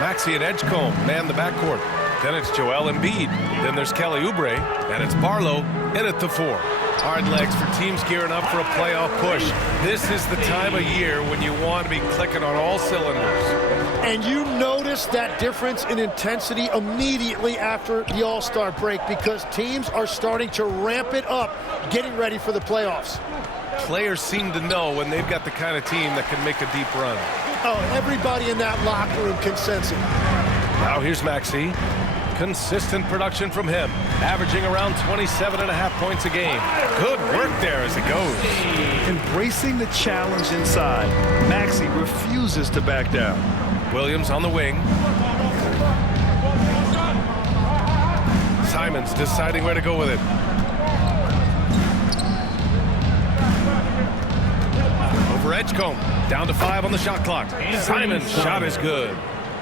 Maxey and Edgecombe man the backcourt. Then it's Joel Embiid. Then there's Kelly Oubre. And it's Barlow in at the 4. Hard legs for teams gearing up for a playoff push. This is the time of year when you want to be clicking on all cylinders. And you notice that difference in intensity immediately after the All-Star break because teams are starting to ramp it up, getting ready for the playoffs. Players seem to know when they've got the kind of team that can make a deep run. Oh, everybody in that locker room can sense it. Now here's Maxey. Consistent production from him, averaging around 27.5 points a game. Good work there as it goes. Embracing the challenge inside, Maxey refuses to back down. Williams on the wing. Simons deciding where to go with it. Over Edgecombe, down to 5 on the shot clock. Simons' shot is good.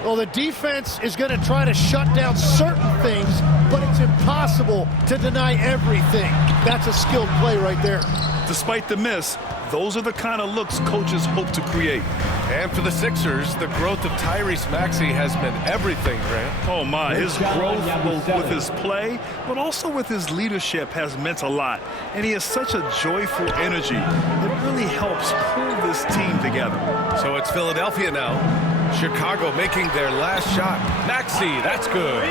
Well, the defense is going to try to shut down certain things, but it's impossible to deny everything. That's a skilled play right there. Despite the miss, those are the kind of looks coaches hope to create. And for the Sixers, the growth of Tyrese Maxey has meant everything, Grant. Oh, my. His growth, both with his play, but also with his leadership, has meant a lot. And he has such a joyful energy. It really helps pull this team together. So it's Philadelphia now. Chicago making their last shot. Maxey, that's good.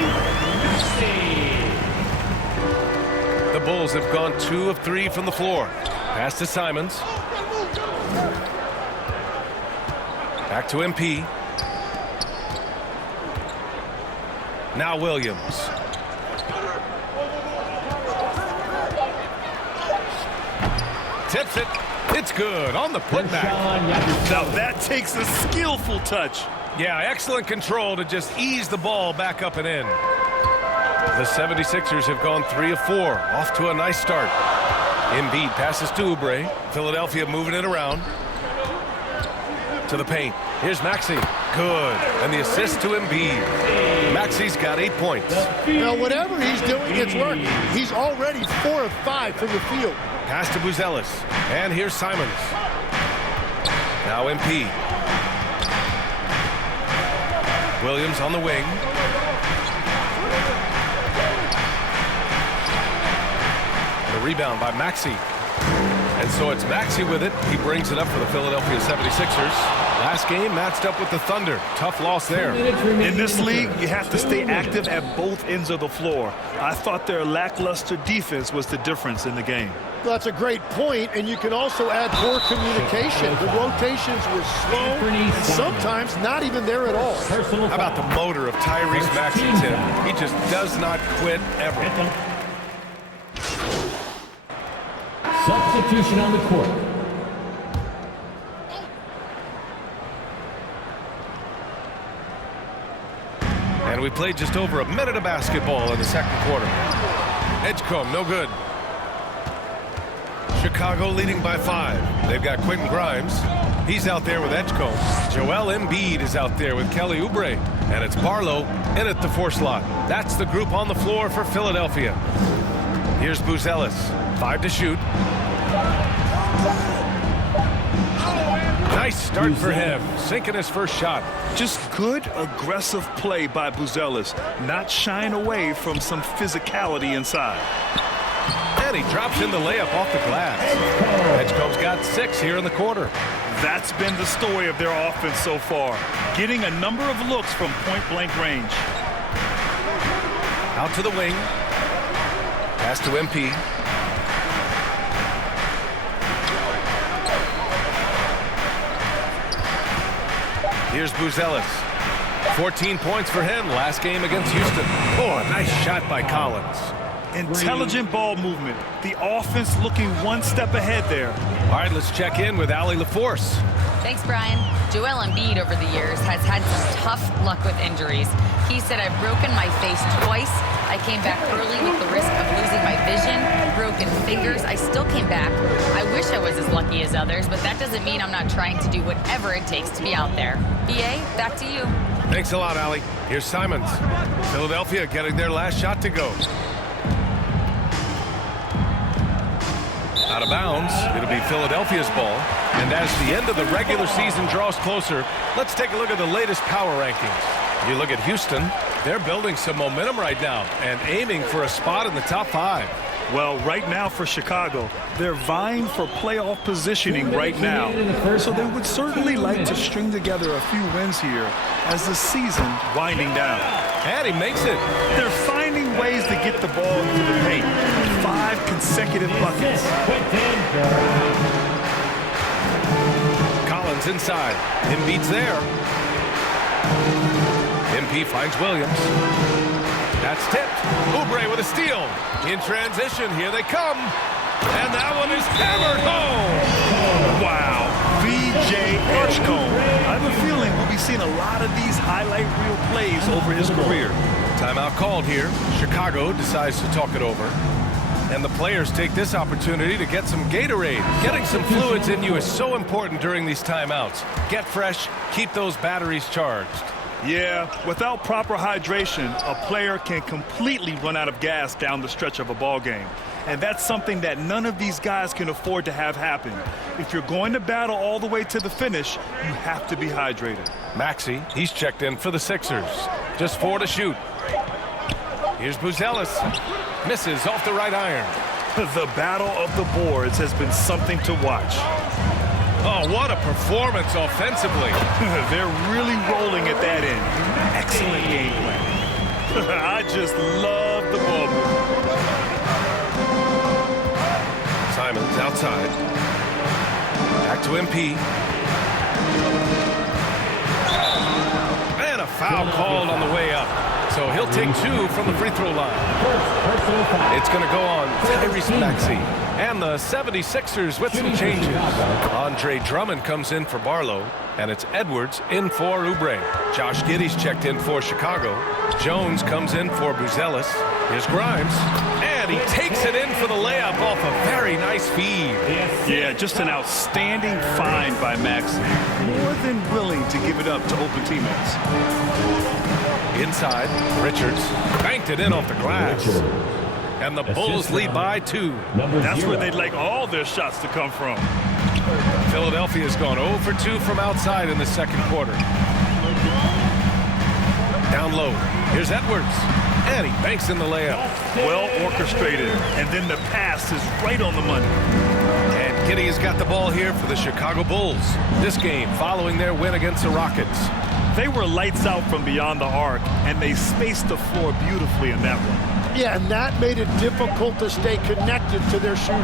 The Bulls have gone 2 of 3 from the floor. Pass to Simons. Back to MP. Now Williams. Tips it. It's good on the putback. Now that takes a skillful touch. Yeah, excellent control to just ease the ball back up and in. The 76ers have gone 3 of 4. Off to a nice start. Embiid passes to Oubre. Philadelphia moving it around. To the paint. Here's Maxey. Good. And the assist to Embiid. Maxey's got 8 points. Now, whatever he's doing, it's working. He's already 4 of 5 from the field. Pass to Buzelis. And here's Simons. Now MP. Williams on the wing. The rebound by Maxey. And so it's Maxey with it. He brings it up for the Philadelphia 76ers. Last game matched up with the Thunder. Tough loss there. In this league, you have to stay active at both ends of the floor. I thought their lackluster defense was the difference in the game. Well, that's a great point, and you can also add poor communication. The rotations were slow and sometimes not even there at all. How about the motor of Tyrese Maxey, Tim? He just does not quit ever. Substitution on the court. And we played just over a minute of basketball in the second quarter. Edgecombe, no good. Chicago leading by 5. They've got Quentin Grimes. He's out there with Edgecombe. Joel Embiid is out there with Kelly Oubre. And it's Barlow in at the 4 slot. That's the group on the floor for Philadelphia. Here's Buzelis. 5 to shoot. Nice start for him. Sinking his first shot. Just good, aggressive play by Buzelis. Not shying away from some physicality inside. And he drops in the layup off the glass. Edgecombe's got 6 here in the quarter. That's been the story of their offense so far. Getting a number of looks from point-blank range. Out to the wing. Pass to MP. Here's Buzelis. 14 points for him last game against Houston. Oh, a nice shot by Collins. Intelligent ball movement. The offense looking one step ahead there. All right, let's check in with Allie LaForce. Thanks, Brian. Joel Embiid over the years has had some tough luck with injuries. He said, I've broken my face twice. I came back early with the risk of losing my vision, broken fingers. I still came back. I wish I was as lucky as others, but that doesn't mean I'm not trying to do whatever it takes to be out there. BA, back to you. Thanks a lot, Allie. Here's Simons. Philadelphia getting their last shot to go. Out of bounds. It'll be Philadelphia's ball. And as the end of the regular season draws closer, let's take a look at the latest power rankings. You look at Houston, they're building some momentum right now and aiming for a spot in the top 5. Well, right now for Chicago, they're vying for playoff positioning right now. So they would certainly like to string together a few wins here as the season winding down. And he makes it. They're finding ways to get the ball into the paint. 5 consecutive buckets. Collins inside. Embiid's there. MP finds Williams. That's tipped. Oubre with a steal. In transition, here they come. And that one is hammered home. Wow. V.J. Archcombe. I have a feeling we'll be seeing a lot of these highlight reel plays over his career. Timeout called here. Chicago decides to talk it over. And the players take this opportunity to get some Gatorade. Getting some fluids in you is so important during these timeouts. Get fresh, keep those batteries charged. Yeah, without proper hydration, a player can completely run out of gas down the stretch of a ball game. And that's something that none of these guys can afford to have happen. If you're going to battle all the way to the finish, you have to be hydrated. Maxey, he's checked in for the Sixers. Just 4 to shoot. Here's Buzelis. Misses off the right iron. The battle of the boards has been something to watch. Oh, what a performance offensively. They're really rolling at that end. Excellent game plan. I just love the ball movement. Simons outside. Back to MP. And a foul called on the way up. So he'll take 2 from the free throw line. It's going to go on Tyrese Maxey. And the 76ers with some changes. Andre Drummond comes in for Barlow. And it's Edwards in for Oubre. Josh Giddey's checked in for Chicago. Jones comes in for Buzelis. Here's Grimes. And he takes it in for the layup off a very nice feed. Yeah, just an outstanding find by Maxey. More than willing to give it up to open teammates. Inside, Richards banked it in off the glass. And the Bulls lead by 2. That's where they'd like all their shots to come from. Philadelphia's gone 0 for 2 from outside in the second quarter. Down low. Here's Edwards. And he banks in the layup. Well orchestrated. And then the pass is right on the money. And Giddey has got the ball here for the Chicago Bulls. This game following their win against the Rockets. They were lights out from beyond the arc, and they spaced the floor beautifully in that one. Yeah, and that made it difficult to stay connected to their shooters.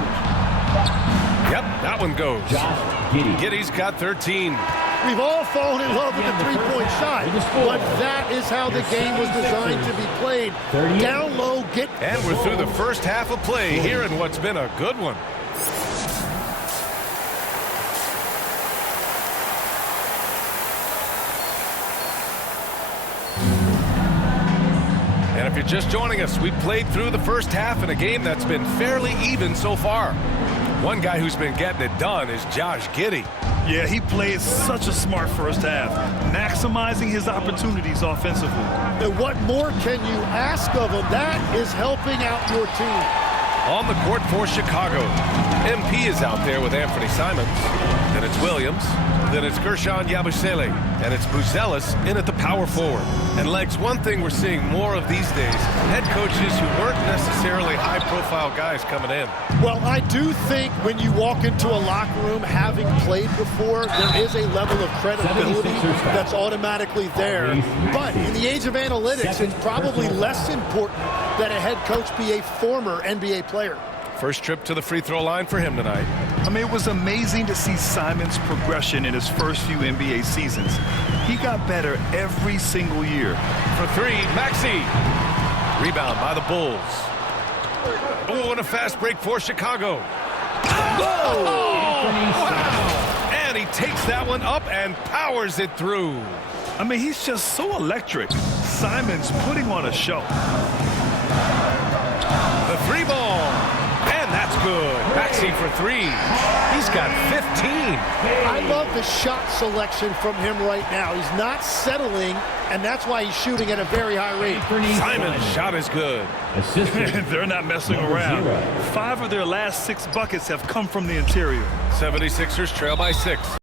Yep, that one goes. Giddey's got 13. We've all fallen in love with the three-point shot, but that is how the game was designed to be played. Down low, get... And we're through the first half of play here in what's been a good one. And if you're just joining us, we've played through the first half in a game that's been fairly even so far. One guy who's been getting it done is Josh Giddey. Yeah, he played such a smart first half, maximizing his opportunities offensively. And what more can you ask of him? That is helping out your team. On the court for Chicago, MP is out there with Anthony Simons. Then it's Williams. Then it's Gershon Yabusele. And it's Buzelis in at the power forward. And Legs, one thing we're seeing more of these days, head coaches who weren't necessarily high-profile guys coming in. Well, I do think when you walk into a locker room having played before, there is a level of credibility that's automatically there. But in the age of analytics, it's probably less important that a head coach be a former NBA player. First trip to the free throw line for him tonight. I mean, it was amazing to see Simons' progression in his first few NBA seasons. He got better every single year. For 3, Maxey. Rebound by the Bulls. Oh, and a fast break for Chicago. Oh, wow. And he takes that one up and powers it through. I mean, he's just so electric. Simons putting on a show. The 3-ball. And that's good. Maxey for 3. He's got 15. I love the shot selection from him right now. He's not settling, and that's why he's shooting at a very high rate. Simon's shot is good. They're not messing around. 5 of their last 6 buckets have come from the interior. 76ers trail by 6.